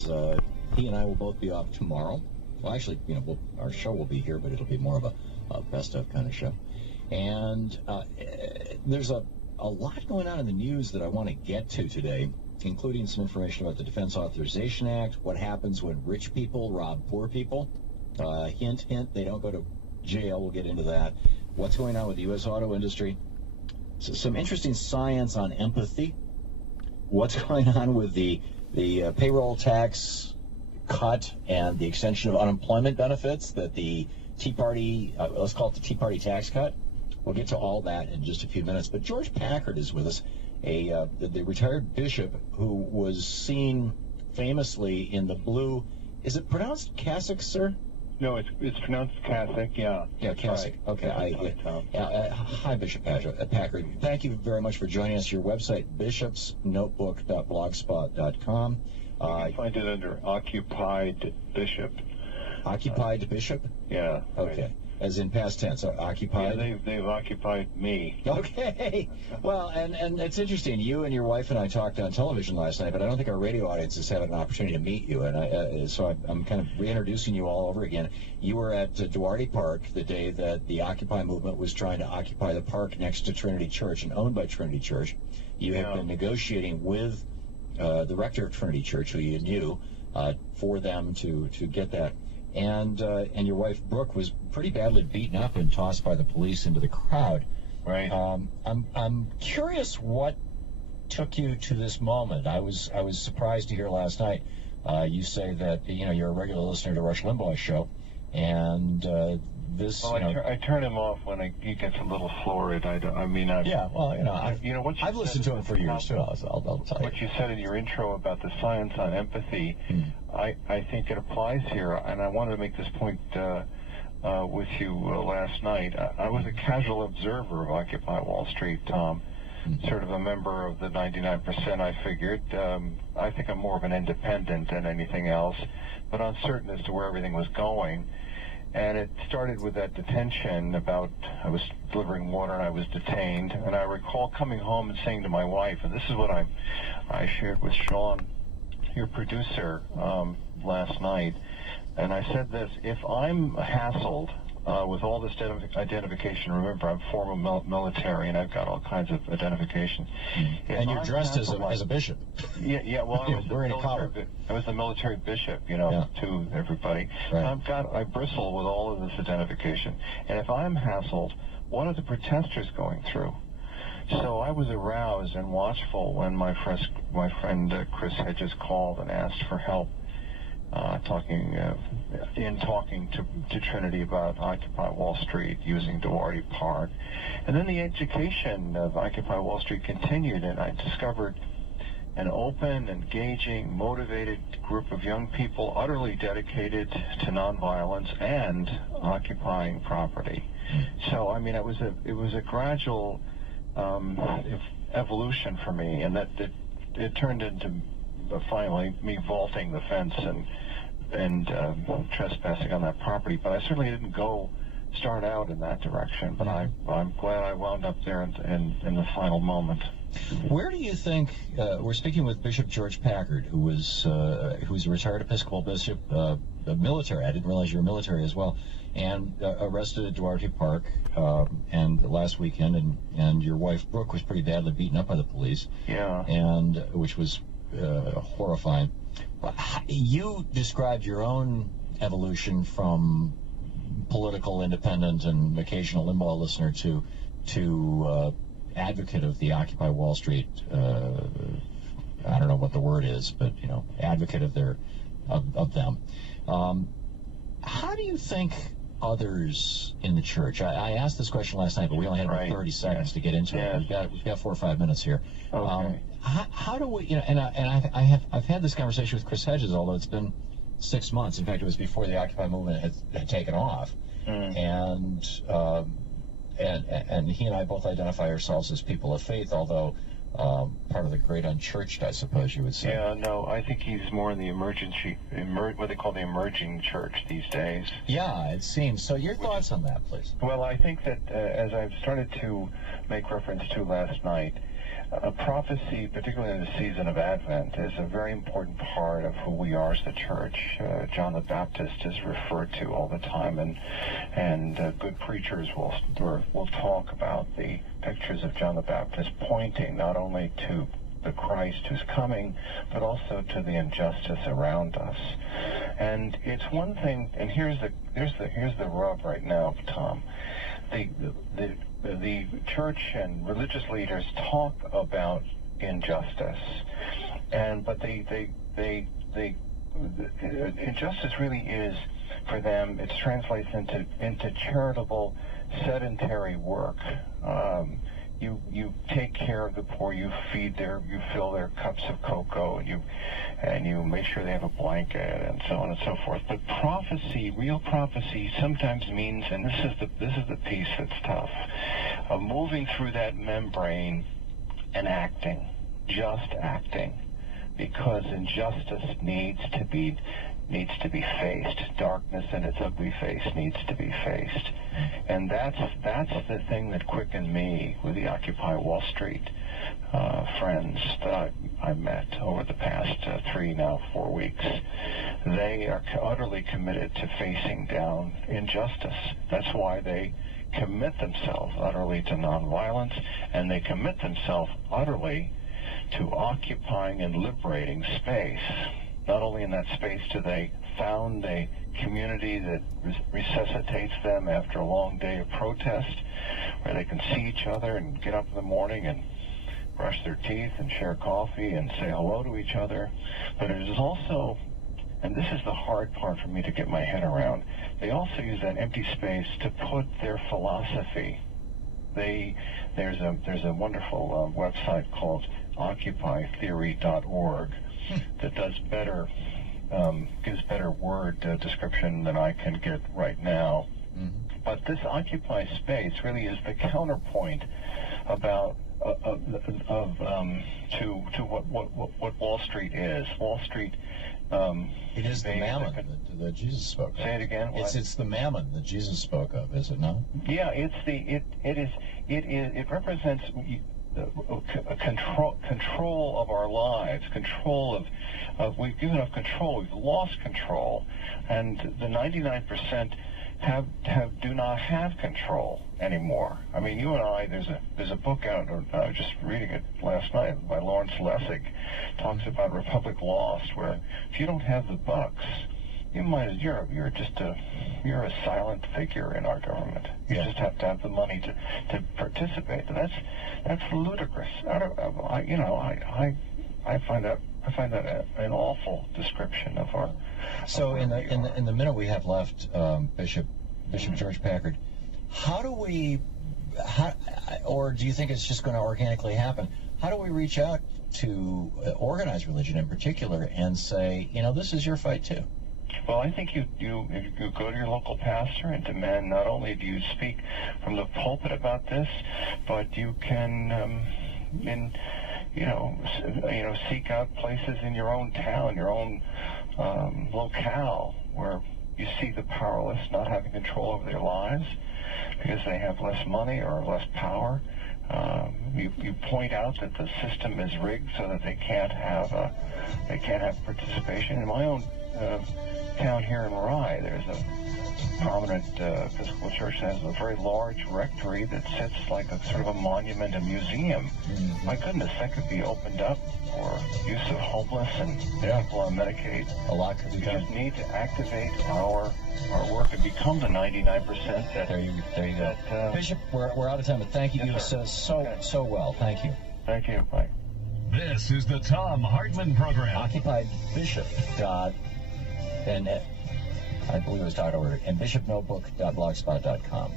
He and I will both be off tomorrow. Well, actually, our show will be here, but it'll be more of a best of kind of show. And there's a lot going on in the news that I want to get to today, including some information about the Defense Authorization Act, what happens when rich people rob poor people. Hint, hint, they don't go to jail. We'll get into that. What's going on with the U.S. auto industry. So some interesting science on empathy. What's going on with the payroll tax cut and the extension of unemployment benefits that the Tea Party, let's call it the Tea Party tax cut. We'll get to all that in just a few minutes. But George Packard is with us, the retired bishop who was seen famously in the blue. Is it pronounced cassock, sir? No, it's pronounced cassock, yeah. Yeah, cassock. Right. Okay. Hi, Bishop Packard. Thank you very much for joining us. Your website, bishopsnotebook.blogspot.com. You can find it under Occupied Bishop. Occupied Bishop? Yeah. Okay. Right. As in past tense, occupied? Yeah, they've occupied me. Okay. Well, and it's interesting. You and your wife and I talked on television last night, but I don't think our radio audience has had an opportunity to meet you. And so I'm kind of reintroducing you all over again. You were at Duarte Park the day that the Occupy movement was trying to occupy the park next to Trinity Church and owned by Trinity Church. You have been negotiating with the rector of Trinity Church, who you knew, for them to get that. And your wife Brooke was pretty badly beaten up and tossed by the police into the crowd. Right. I'm curious what took you to this moment. I was surprised to hear last night you say that you're a regular listener to Rush Limbaugh's show, and this. Well, I turn him off when he gets a little florid. I've listened to him for years too. I'll tell you. What you said in your intro about the science on empathy, I think it applies here, and I wanted to make this point with you last night. I was a casual observer of Occupy Wall Street, Tom. Sort of a member of the 99%, I figured. I think I'm more of an independent than anything else, but uncertain as to where everything was going. And it started with that detention I was delivering water and I was detained. And I recall coming home and saying to my wife, and this is what I shared with Sean, your producer, last night. And I said this: if I'm hassled with all this identification, remember I'm former military and I've got all kinds of identification. And you're dressed as a bishop. Yeah. Well, I was the military bishop, to everybody. Right. I bristle with all of this identification. And if I'm hassled, what are the protesters going through? So I was aroused and watchful when my friend Chris Hedges called and asked for help. Talking to Trinity about Occupy Wall Street using Duarte Park. And then the education of Occupy Wall Street continued, and I discovered an open, engaging, motivated group of young people utterly dedicated to nonviolence and occupying property. So, I mean, it was a gradual evolution for me, and that it turned into finally me vaulting the fence and trespassing on that property. But I certainly didn't start out in that direction. But I'm glad I wound up there in the final moment. Where do you think we're speaking with Bishop George Packard, who's a retired Episcopal bishop, military. I didn't realize you were military as well, and arrested at Duarte Park and last weekend, and your wife Brooke was pretty badly beaten up by the police. Yeah. And which was horrifying. You described your own evolution from political independent and occasional Limbaugh listener to advocate of the Occupy Wall Street. I don't know what the word is, but advocate of them. How do you think others in the church? I asked this question last night, but we only had about 30 seconds to get into it. We've got 4 or 5 minutes here. Okay. How do we, I've had this conversation with Chris Hedges, although it's been 6 months. In fact, it was before the Occupy movement had taken off, and he and I both identify ourselves as people of faith, although part of the great unchurched, I suppose you would say. Yeah, no, I think he's more in the what they call the emerging church these days. Yeah, it seems. So your thoughts on that, please. Well, I think that as I've started to make reference to last night, prophecy, particularly in the season of Advent, is a very important part of who we are as the church. John the Baptist is referred to all the time, and good preachers will talk about the pictures of John the Baptist pointing not only to the Christ who's coming, but also to the injustice around us. And it's one thing, and here's the rub right now, Tom. The church and religious leaders talk about injustice, but injustice really is, for them, it translates into charitable, sedentary work. You take care of the poor, you fill their cups of cocoa, and you make sure they have a blanket, and so on and so forth. But prophecy, real prophecy, sometimes means, and this is the piece that's tough, of moving through that membrane and acting, just acting, because injustice needs to be faced. Darkness in its ugly face needs to be faced. And that's the thing that quickened me with the Occupy Wall Street friends that I met over the past 4 weeks. They are utterly committed to facing down injustice. That's why they commit themselves utterly to nonviolence, and they commit themselves utterly to occupying and liberating space. Not only in that space do they found a community that resuscitates them after a long day of protest, where they can see each other and get up in the morning and brush their teeth and share coffee and say hello to each other. But it is also, and this is the hard part for me to get my head around, they also use that empty space to put their philosophy. There's a wonderful website called occupytheory.org that does gives better word description than I can get right now. Mm-hmm. But this Occupy space really is the counterpoint about to what Wall Street is. Wall Street. It is the mammon that Jesus spoke of. Say it again. It's the mammon that Jesus spoke of, is it not? Yeah, it represents control of our lives, control of we've given up control, we've lost control, and the 99% do not have control anymore. I mean, you and I, there's a book out, I was just reading it last night by Lawrence Lessig, talks about Republic Lost, where if you don't have the bucks, you're a silent figure in our government. You just have to have the money to participate. That's ludicrous. I find that an awful description of our. So in the minute we have left, Bishop George Packard, or do you think it's just going to organically happen? How do we reach out to organized religion in particular and say, this is your fight too? Well, I think you go to your local pastor and demand not only do you speak from the pulpit about this, but you can, seek out places in your own town, your own locale, where you see the powerless not having control over their lives because they have less money or less power. You point out that the system is rigged so that they can't have participation. In my own town here in Rye, there's a prominent Episcopal church that has a very large rectory that sits like a sort of a monument, a museum. Mm-hmm. My goodness, that could be opened up for use of homeless and people on Medicaid. A lot could be done. We just need to activate our work and become the 99% that. There you go. Bishop, we're out of time, but thank you. Yes, you said so well. Thank you. Thank you. Bye. This is the Thom Hartmann Program. OccupyBishop.net. And I believe it was .org, and bishopnotebook.blogspot.com.